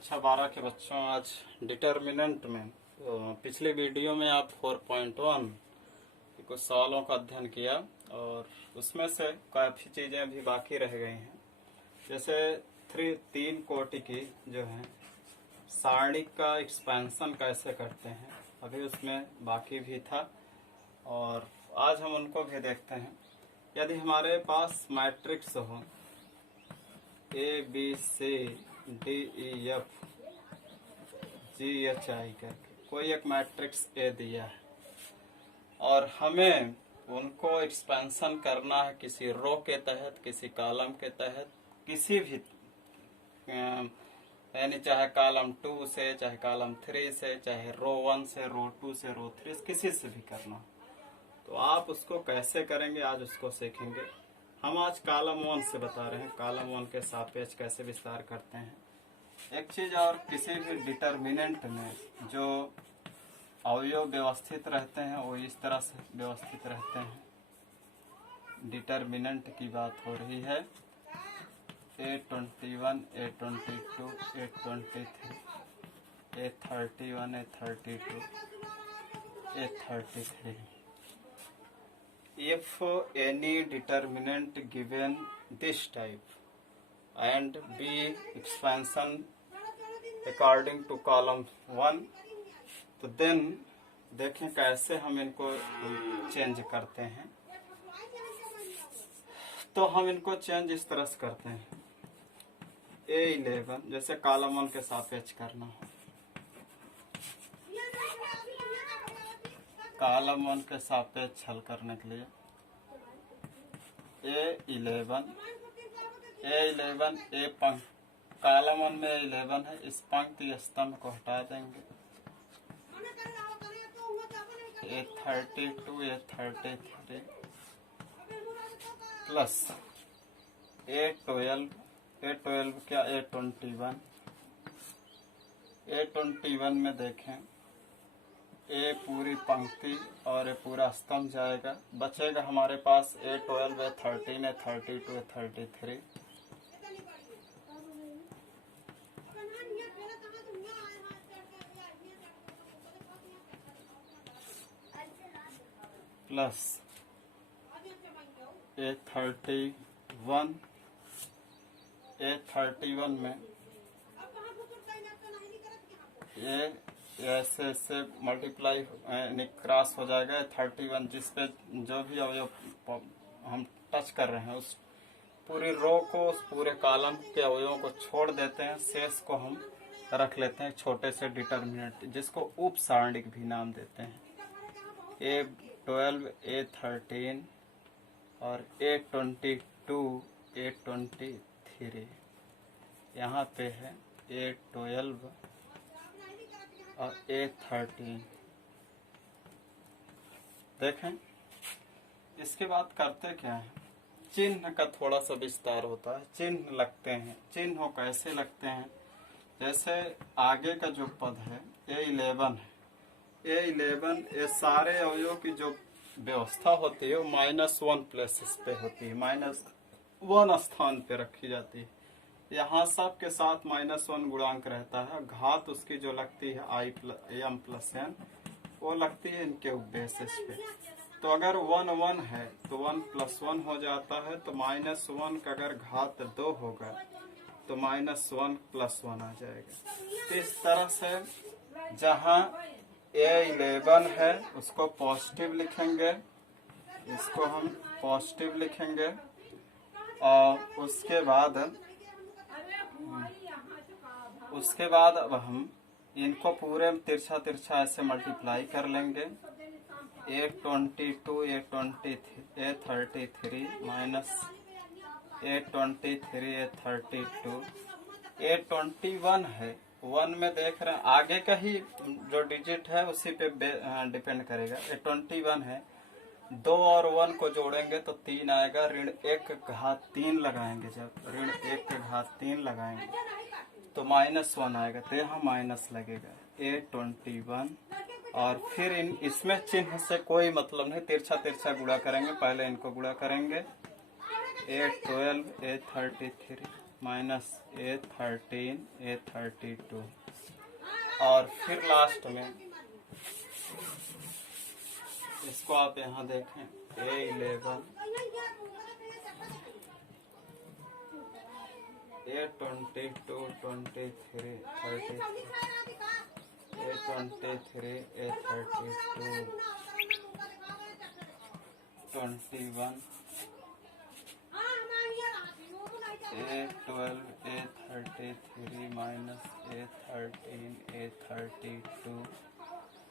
कक्षा 12 के बच्चों, आज डिटर्मिनेंट में पिछले वीडियो में आप 4.1 के कुछ सवालों का अध्ययन किया और उसमें से काफ़ी चीज़ें अभी बाकी रह गई हैं। जैसे तीन कोटि की जो है सारणी का एक्सपेंशन कैसे करते हैं, अभी उसमें बाकी भी था और आज हम उनको भी देखते हैं। यदि हमारे पास मैट्रिक्स हो ABCDEF GHI करके कोई एक मैट्रिक्स ए दिया है और हमें उनको एक्सपेंशन करना है किसी रो के तहत, किसी कॉलम के तहत, किसी भी यानी चाहे कॉलम 2 से, चाहे कॉलम 3 से, चाहे रो 1 से, रो 2 से, रो 3 किसी से भी करना। तो आप उसको कैसे करेंगे आज उसको सीखेंगे। हम आज कॉलम 1 से बता रहे हैं, कॉलम 1 के सापेक्ष कैसे विस्तार करते हैं। एक चीज और, किसी भी डिटर्मिनेंट में जो अवयव व्यवस्थित रहते हैं वो इस तरह से व्यवस्थित रहते हैं। डिटर्मिनेंट की बात हो रही है। A21, A22, A23, A31, A32, A33. If any determinant given this type and be expansion according to column 1, तो देन देखें कैसे हम इनको चेंज करते हैं। तो हम इनको चेंज इस तरह से करते हैं। A11 जैसे कॉलम 1 के सापेक्ष करना हो, कॉलम 1 के सापेक्ष हल करने के लिए A11 ए पंक्ति कॉलम 1 में 11 है, इस पंक्ति स्तंभ को हटा देंगे। A32, A33 प्लस A12 क्या A21 में देखें ए पूरी पंक्ति और ये पूरा स्तंभ जाएगा, बचेगा हमारे पास A12, A13, A32, A33 plus A31 में ये ऐसे मल्टीप्लाई क्रॉस हो जाएगा। 31 जिसपे जो भी अवयव हम टच कर रहे हैं उस पूरी रो को, उस पूरे कॉलम के अवयवों को छोड़ देते हैं, शेष को हम रख लेते हैं छोटे से डिटर्मिनेंट, जिसको उप सारणिक भी नाम देते हैं। A12, A13 और A22, A23 यहाँ पे है A12 और A13। देखें इसके बाद करते क्या है, चिन्ह का थोड़ा सा विस्तार होता है। चिन्ह लगते हैं, चिन्ह कैसे लगते हैं, जैसे आगे का जो पद है A11 है, A11 ये सारे अवयव की जो व्यवस्था होती है वो -1 प्लेसेस पे होती है, -1 स्थान पे रखी जाती है। यहाँ सब के साथ -1 गुणांक रहता है। घात उसकी जो लगती है m+n वो लगती है इनके बेसिस पे। तो अगर 1 1 है तो 1 + 1 हो जाता है, तो -1 का अगर घात 2 होगा तो -1 + 1 आ जाएगा। तो इस तरह से जहाँ A11 है उसको पॉजिटिव लिखेंगे, इसको हम पॉजिटिव लिखेंगे और उसके बाद अब हम इनको पूरे तिरछा ऐसे मल्टीप्लाई कर लेंगे। A22, A33 minus A23, A32, A21 है। 1 में देख रहे हैं आगे का ही जो डिजिट है उसी पे डिपेंड करेगा। A21 है, 2 और 1 को जोड़ेंगे तो 3 आएगा। ऋण 1 घात 3 लगाएंगे, जब ऋण 1 घात 3 लगाएंगे तो -1 आएगा, तो यहाँ माइनस लगेगा। A21 और फिर इसमें चिन्ह से कोई मतलब नहीं, तिरछा गुणा करेंगे। पहले इनको गुणा करेंगे A12, A33 minus A13 A32 और फिर लास्ट में इसको आप यहाँ देखें A11 A22 23 33 A23 A32 21 A12 A33 minus A13 A32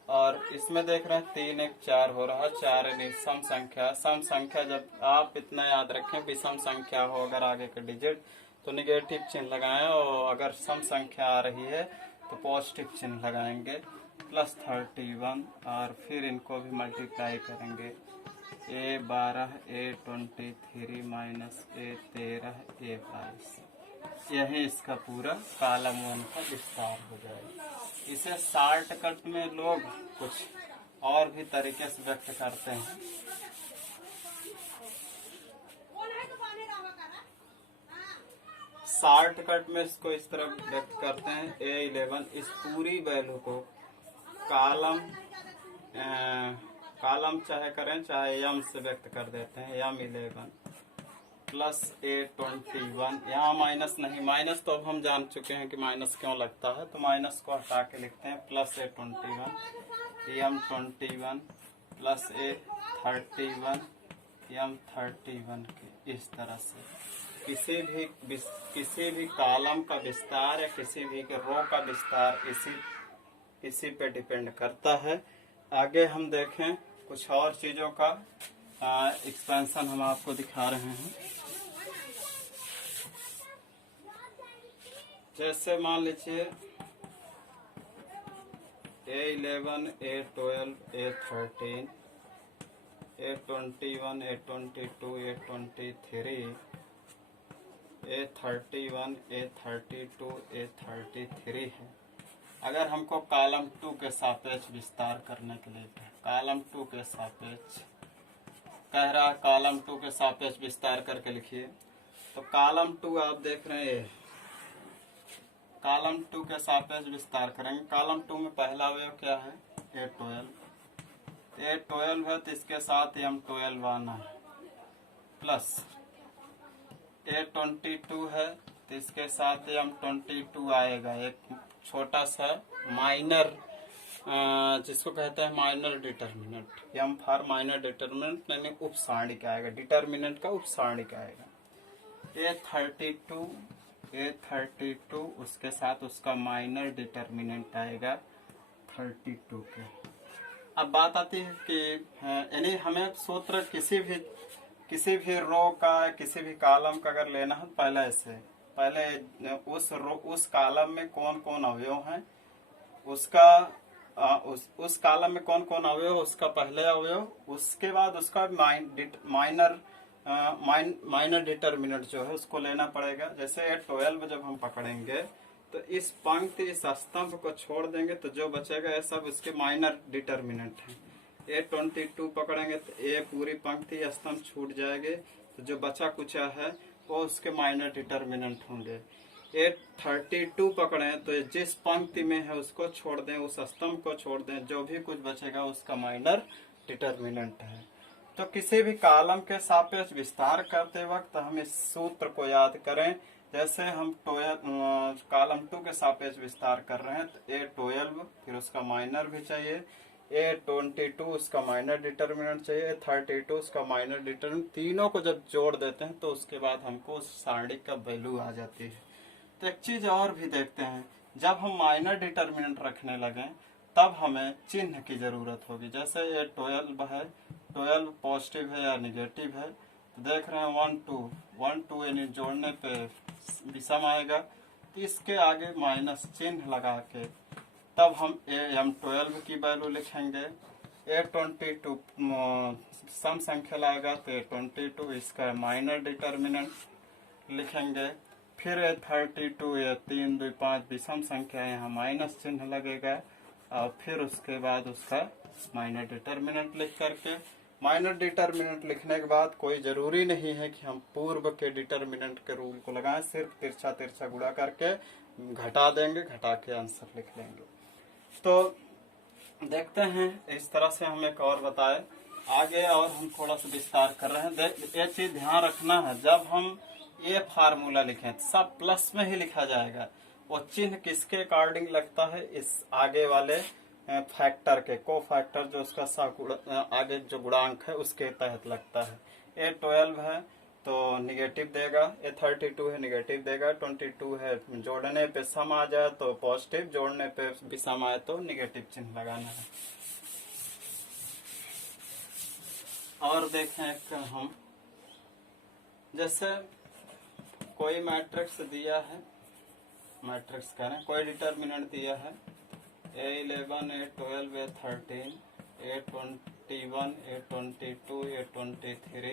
और इसमें देख रहे हैं 3 1 4 हो रहा है। 4 यानी सम संख्या। सम संख्या जब आप इतना याद रखें विषम संख्या हो अगर आगे का डिजिट तो निगेटिव चिन्ह लगाएं और अगर सम संख्या आ रही है तो पॉजिटिव चिन्ह लगाएंगे प्लस 31 और फिर इनको भी मल्टीप्लाई करेंगे A12 A23 minus A13 A22। यही इसका पूरा कॉलम 1 का विस्तार हो जाएगा। इसे शॉर्टकट में लोग कुछ और भी तरीके से व्यक्त करते हैं। शॉर्टकट में इसको इस तरह व्यक्त करते हैं A11 इस पूरी वैल्यू को कॉलम चाहे करें चाहे यम से व्यक्त कर देते हैं M11 प्लस A21। यहाँ माइनस नहीं, माइनस तो अब हम जान चुके हैं कि माइनस क्यों लगता है तो माइनस को हटा के लिखते हैं plus A21 M21 plus A31 M31 के इस तरह से किसी भी कॉलम का विस्तार या किसी भी के रो का विस्तार इसी पे डिपेंड करता है। आगे हम देखें कुछ और चीजों का एक्सपेंशन हम आपको दिखा रहे हैं। जैसे मान लीजिए A11 A12 A13 A21 A22 A23 A31 A32 A33 है। अगर हमको कॉलम 2 के सापेक्ष विस्तार करने के लिए कॉलम 2 के सापेक्ष कह रहा है, कॉलम 2 के सापेक्ष विस्तार करके लिखिए। तो कॉलम 2 आप देख रहे हैं, कॉलम 2 के सापेक्ष विस्तार करेंगे। कॉलम 2 में पहला अवयव क्या है A12 है तो इसके साथ M12 आना है प्लस A22 है तो इसके साथ M22 आएगा। एक छोटा सा माइनर जिसको कहते हैं minor determinant, M for minor determinant यानी उपसारणिक आएगा, डिटर्मिनेंट का उपसारणिक आएगा। A32 उसके साथ उसका माइनर डिटर्मिनेंट आएगा 32 के। अब बात आती है कि यानी हमें सूत्र किसी भी रो का किसी भी कॉलम का अगर लेना है पहले उस कॉलम में कौन कौन अवयव हैं उसका उस कॉलम में कौन कौन अवयव उसका पहले अवयव, उसके बाद उसका माइनर डिटर्मिनेंट जो है उसको लेना पड़ेगा। जैसे 12 जब हम पकड़ेंगे तो इस पंक्ति इस स्तंभ को छोड़ देंगे तो जो बचेगा ये सब उसके माइनर डिटर्मिनेंट है। A22 पकड़ेंगे तो A पूरी पंक्ति स्तंभ छूट जाएंगे तो जो बचा कुचा है वो उसके माइनर डिटर्मिनेंट होंगे। A32 पकड़े तो जिस पंक्ति में है उसको छोड़ दें, उस स्तंभ को छोड़ दें, जो भी कुछ बचेगा उसका माइनर डिटर्मिनेंट है। तो किसी भी कॉलम के सापेक्ष विस्तार करते वक्त हम इस सूत्र को याद करें। जैसे हम कॉलम 2 के सापेक्ष विस्तार कर रहे हैं तो A12 फिर उसका माइनर भी चाहिए, A22 उसका माइनर डिटर्मिनेंट चाहिए, A32 उसका माइनर डिटर्मिनेंट, तीनों को जब जोड़ देते हैं तो उसके बाद हमको उस सारणी का वैल्यू आ जाती है। तो एक चीज और भी देखते हैं, जब हम माइनर डिटर्मिनेंट रखने लगे तब हमें चिन्ह की जरूरत होगी। जैसे ये 12 है, 12 पॉजिटिव है या निगेटिव है तो देख रहे हैं 1 2 यानी जोड़ने पे विषम आएगा तो इसके आगे माइनस चिन्ह लगा के तब हम M12 की वैल्यू लिखेंगे। A22 सम संख्या लाएगा तो A22 इसका माइनर डिटर्मिनेंट लिखेंगे। फिर A32 या 3 2 5 विषम संख्या यहाँ माइनस चिन्ह लगेगा और फिर उसके बाद उसका माइनर डिटर्मिनेंट लिख करके माइनर डिटर्मिनेंट लिखने के बाद कोई जरूरी नहीं है कि हम पूर्व के डिटर्मिनेंट के रूल को लगाएं, सिर्फ तिरछा तिरछा गुणा करके घटा देंगे, घटा के आंसर लिख लेंगे। तो देखते हैं, इस तरह से हम एक और बताए आगे, और हम थोड़ा सा विस्तार कर रहे हैं। ये चीज ध्यान रखना है, जब हम ये फार्मूला लिखें तो सब प्लस में ही लिखा जाएगा। वो चिन्ह किसके अकॉर्डिंग लगता है, इस आगे वाले फैक्टर के, को फैक्टर जो उसका आगे जो गुणांक है उसके तहत लगता है। A12 है तो निगेटिव देगा, A32 है निगेटिव देगा, 22 है जोड़ने पे सम आ जाए तो पॉजिटिव, जोड़ने पे भी सम आए तो निगेटिव चिन्ह लगाना है। और देखें एक हम, जैसे कोई मैट्रिक्स दिया है, मैट्रिक्स करें, कोई डिटर्मिनेंट दिया है A11, A12, A13, A21, A22, A23,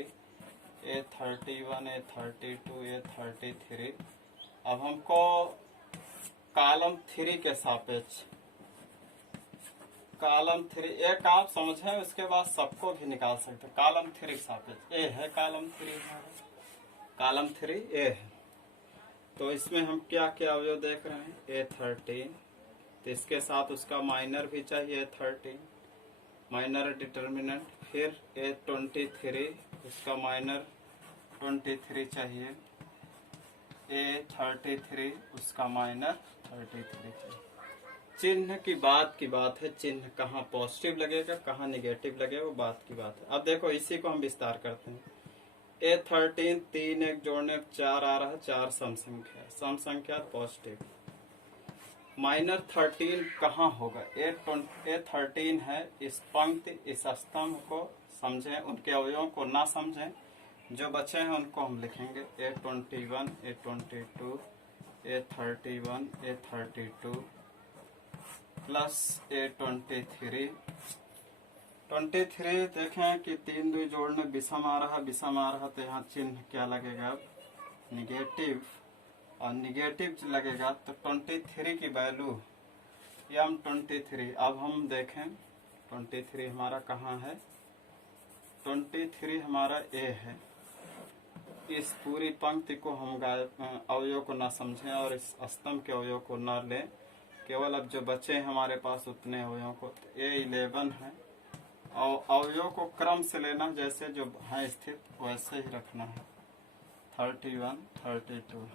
A31, A32, A33। अब हमको कॉलम 3 के सापेक्ष, कॉलम 3 एक आप समझें, उसके बाद सबको भी निकाल सकते हैं। कॉलम 3 के सापेक्ष ए है, कॉलम 3 है, कॉलम 3 ए है। तो इसमें हम क्या क्या अवयव देख रहे हैं, A13, तो इसके साथ उसका माइनर भी चाहिए, A13 माइनर डिटर्मिनेंट, फिर A23 उसका माइनर 23 चाहिए, A33 उसका माइनर 33 चाहिए। चिन्ह की बात है, चिन्ह कहाँ पॉजिटिव लगेगा कहाँ निगेटिव लगेगा वो बात की बात है। अब देखो इसी को हम विस्तार करते हैं। A13 3 एक जोड़ने 4 आ रहा है, 4 सम संख्या है, सम संख्या पॉजिटिव। माइनर 13 कहाँ होगा, A13 है, इस पंक्ति इस स्तंभ को समझें, उनके अवयवों को ना समझें, जो बचे हैं उनको हम लिखेंगे A21, A22, A31, A32 plus A23। 23 देखें कि 3 2 जोड़ने विषम आ रहा, तो यहाँ चिन्ह क्या लगेगा, निगेटिव, और निगेटिव लगेगा तो 23 की वैल्यू M23। अब हम देखें 23 हमारा कहाँ है, 23 हमारा A है। इस पूरी पंक्ति को हम अवयव को ना समझें और इस स्तंभ के अवयव को ना लें, केवल अब जो बचे हमारे पास उतने अवयवों को। तो A11 है, और अवयव को क्रम से लेना, जैसे जो है स्थित वैसे ही रखना है। 31, 32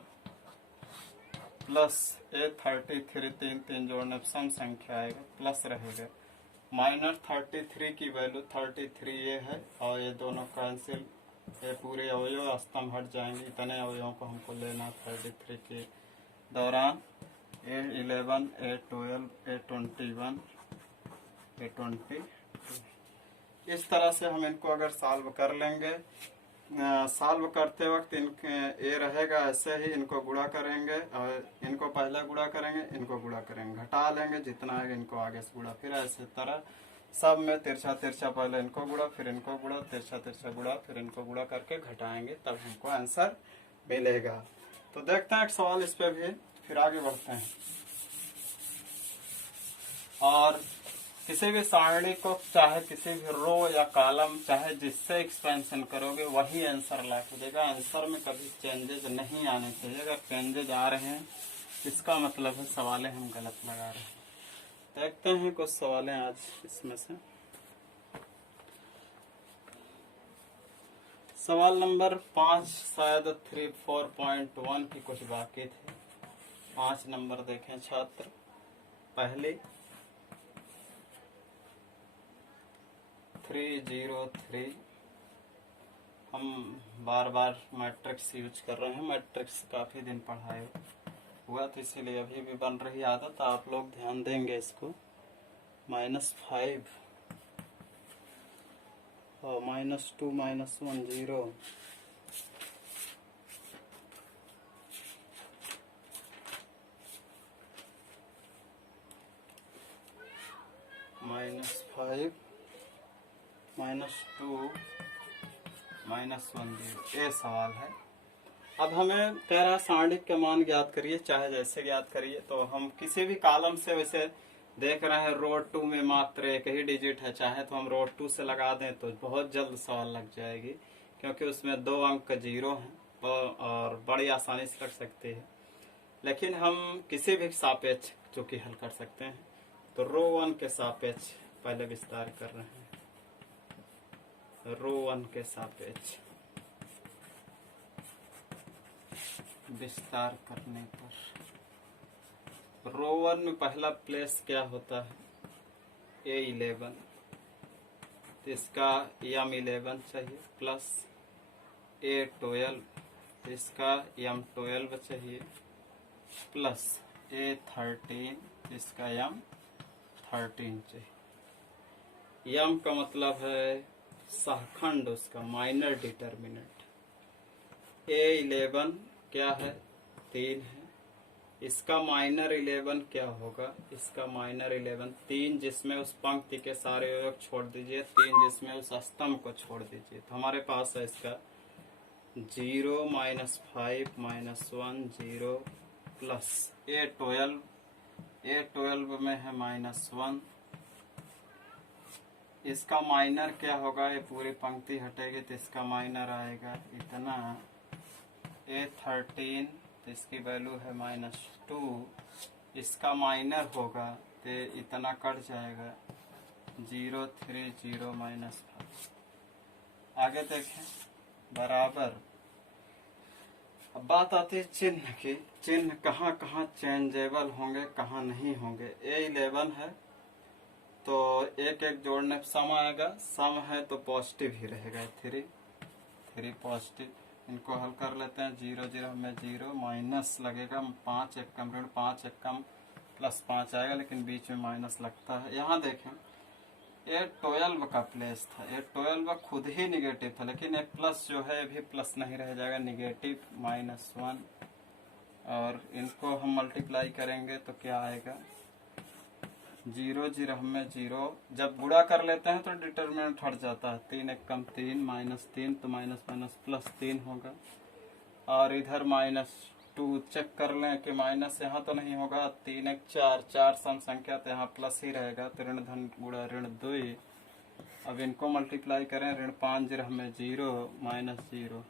प्लस A33 3 जोड़ने सम संख्या आएगा, प्लस रहेगा। माइनर 33 की वैल्यू 33 ये है, और ये दोनों कैंसिल, ये पूरे अवयव स्तंभ हट जाएंगे। इतने अवयवों को हमको लेना 33 के दौरान। A11, A12, A21, A22। इस तरह से हम इनको अगर सॉल्व कर लेंगे, सॉल्व करते वक्त इनके ए रहेगा ऐसे ही, इनको गुणा करेंगे, और इनको पहले गुणा करेंगे, इनको गुणा करेंगे, घटा लेंगे जितना है इनको आगे से गुणा, फिर ऐसे तरह सब में तिरछा तिरछा पहले इनको गुणा, फिर इनको गुणा, तिरछा तिरछा गुणा, फिर इनको गुणा करके घटाएंगे, तब हमको आंसर मिलेगा। तो देखते हैं एक सवाल इस पे भी, फिर आगे बढ़ते हैं। और किसी भी सारणी को चाहे किसी भी रो या कॉलम, चाहे जिससे एक्सपेंशन करोगे वही आंसर ला के देगा। आंसर में कभी चेंजेस नहीं आने चाहिए। अगर चेंजेस आ रहे हैं इसका मतलब है सवालें हम गलत लगा रहे हैं। देखते हैं कुछ सवालें आज इसमें से। सवाल नंबर 5 शायद 3.4.1 की कुछ बाकी थे। 5 नंबर देखें छात्र। पहले 303, हम बार बार मैट्रिक्स यूज कर रहे हैं। मैट्रिक्स काफी दिन पढ़ाए हुआ तो इसीलिए अभी भी बन रही आदत, आप लोग ध्यान देंगे इसको। -5 और -2 -1 0, -5 -2 -1 0, ये सवाल है। अब हमें कह रहा है सारणिक के मान ज्ञात करिए, चाहे जैसे ज्ञात करिए। तो हम किसी भी कॉलम से वैसे देख रहे हैं रो 2 में मात्र एक ही डिजिट है, चाहे तो हम रो 2 से लगा दें तो बहुत जल्द सवाल लग जाएगी, क्योंकि उसमें 2 अंक 0 हैं और बड़ी आसानी से लग सकती है। लेकिन हम किसी भी सापेक्ष चूंकि हल कर सकते हैं, तो रो 1 के सापेक्ष पहले विस्तार कर रहे हैं। रो 1 के सापेक्ष विस्तार करने पर रो 1 में पहला प्लेस क्या होता है, A11, तो इसका M11 चाहिए, प्लस A12, तो इसका M12 चाहिए, प्लस A13, तो इसका M13 चाहिए। M का मतलब है सहखंड, उसका माइनर डिटर्मिनेंट। A11 क्या है, 3 है, इसका माइनर 11 क्या होगा, इसका माइनर 11 3 जिसमें उस पंक्ति के सारे योग छोड़ दीजिए, 3 जिसमें उस स्तंभ को छोड़ दीजिए, तो हमारे पास है इसका 0 -5 -1 0 प्लस A12 में है -1, इसका माइनर क्या होगा, ये पूरी पंक्ति हटेगी तो इसका माइनर आएगा इतना। A13 तो इसकी वैल्यू है -2, इसका माइनर होगा तो इतना कट जाएगा 0 3 0 -5। आगे देखें, बराबर। अब बात आती है चिन्ह की, चिन्ह कहाँ कहाँ चेंजेबल होंगे, कहाँ नहीं होंगे। A11 है तो एक एक जोड़ने पर सम आएगा, सम है तो पॉजिटिव ही रहेगा, 3 पॉजिटिव। इनको हल कर लेते हैं, 0 0 में 0 माइनस लगेगा, 5 1 कम ऋण 5 1 कम +5 आएगा, लेकिन बीच में माइनस लगता है। यहाँ देखें A12 का प्लेस था, A12 खुद ही निगेटिव था, लेकिन एक प्लस जो है भी प्लस नहीं रह जाएगा, निगेटिव -1, और इनको हम मल्टीप्लाई करेंगे तो क्या आएगा 0 0 में 0। जब गुणा कर लेते हैं तो डिटरमिनेंट हट जाता है, 3 1 कम 3 -3, तो माइनस माइनस +3 होगा। और इधर -2 चेक कर लें कि माइनस यहाँ तो नहीं होगा, 3 1 4 4 सम संख्या तो यहाँ प्लस ही रहेगा, तो ऋण धन गुणा ऋण 2। अब इनको मल्टीप्लाई करें, ऋण 5 0 में 0 -0,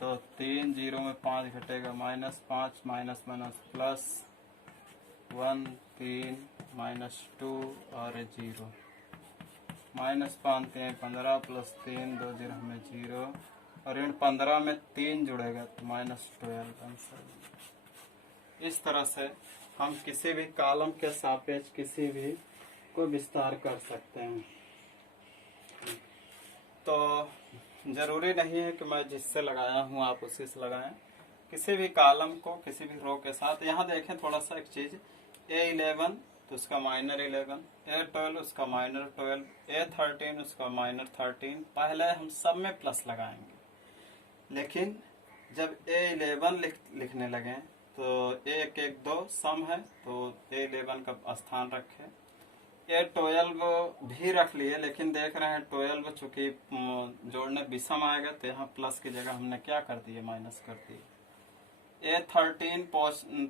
तो 3 0 में 5 घटेगा, -5 माइनस माइनस +1 3 -2 और 0, -5 3 15 +3 2 0 में 0, और ऋण 15 में 3 जुड़ेगा तो -12 आंसर। इस तरह से हम किसी भी कॉलम के सापेक्ष किसी भी को विस्तार कर सकते हैं। तो जरूरी नहीं है कि मैं जिससे लगाया हूँ आप उसी से लगाएं, किसी भी कॉलम को किसी भी रो के साथ। यहाँ देखें थोड़ा सा एक चीज, A11 तो उसका माइनर 11, A12 उसका माइनर 12, A13 उसका माइनर 13। पहले हम सब में प्लस लगाएंगे, लेकिन जब A11 लिखने लगे तो 1 1 2 सम है तो A11 का स्थान रखें। A12 भी रख लिए, लेकिन देख रहे हैं 12 चूंकि जोड़ने विषम आएगा तो यहाँ प्लस की जगह हमने क्या कर दिए, माइनस कर दिए। A13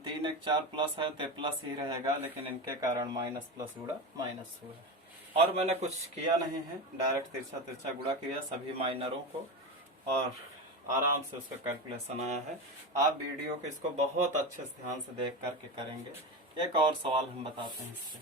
3 1 4 प्लस है तो प्लस ही रहेगा, लेकिन इनके कारण माइनस प्लस गुणा माइनस हुआ। और मैंने कुछ किया नहीं है, डायरेक्ट तिरछा तिरछा गुणा किया सभी माइनरों को, और आराम से उसका कैलकुलेशन आया है। आप वीडियो को इसको बहुत अच्छे से ध्यान से देख करके करेंगे। एक और सवाल हम बताते हैं इससे।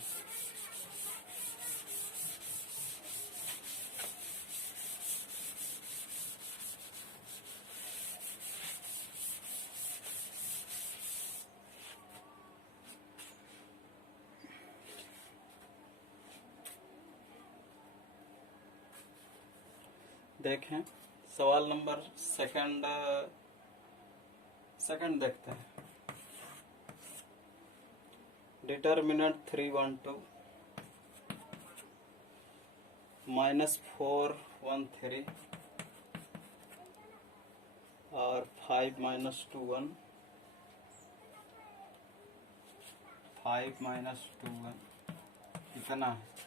देखें सवाल नंबर सेकंड देखते हैं। डिटर्मिनेंट 312 -413 और 5 -21 इतना है।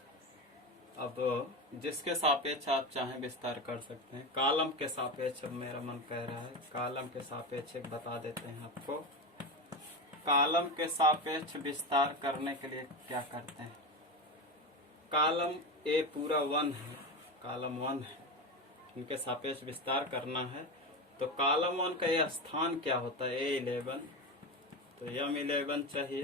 अब जिसके सापेक्ष आप चाहें विस्तार कर सकते हैं। कॉलम के सापेक्ष अब मेरा मन कह रहा है, कॉलम के सापेक्ष एक बता देते हैं आपको। कॉलम के सापेक्ष विस्तार करने के लिए क्या करते हैं? कॉलम ए पूरा 1 है, कॉलम 1 है, इनके सापेक्ष विस्तार करना है तो कॉलम 1 का ये स्थान क्या होता है? A11, तो M11 चाहिए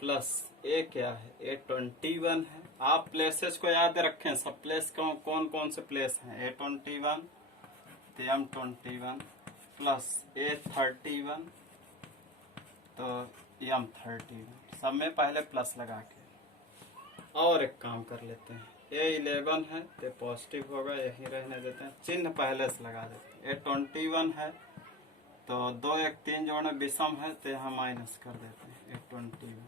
प्लस ए क्या है? A21 है। आप प्लेसेस को याद रखें, सब प्लेस कौन कौन से प्लेस हैं? A21 तो M21 प्लस A31 तो M31, सब में पहले प्लस लगा के। और एक काम कर लेते हैं, A11 है तो पॉजिटिव होगा, यही रहने देते हैं, चिन्ह पहले से लगा देते हैं। A21 है तो 2 1 3 जोड़े विषम है तो यहाँ माइनस कर देते हैं। A21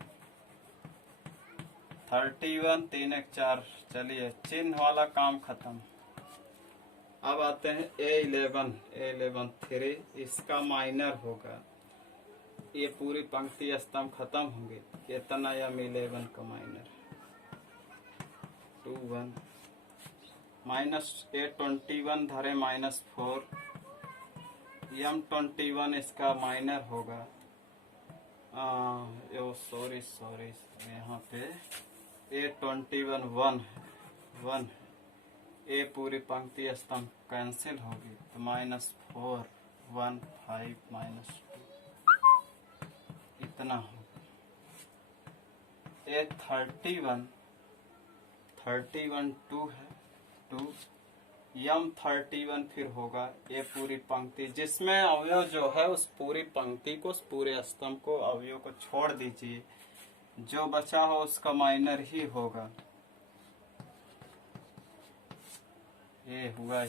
31 3 1 4, चलिए चिन्ह वाला काम खत्म। अब आते हैं A11 3, इसका माइनर होगा, ये पूरी पंक्ति स्तंभ खत्म होंगे, इतना M11 का माइनर 2 1 माइनस A21 धरे -4, M21 इसका माइनर होगा। सॉरी यहाँ पे A21 1 है, ए पूरी पंक्ति स्तंभ कैंसिल होगी तो -4 1 5 -2 इतना होगा। A31 2 है, 2 M31 फिर होगा ये पूरी पंक्ति, जिसमें अवयव जो है उस पूरी पंक्ति को, उस पूरे स्तंभ को, अवयव को छोड़ दीजिए, जो बचा हो उसका माइनर ही होगा। ये हुआ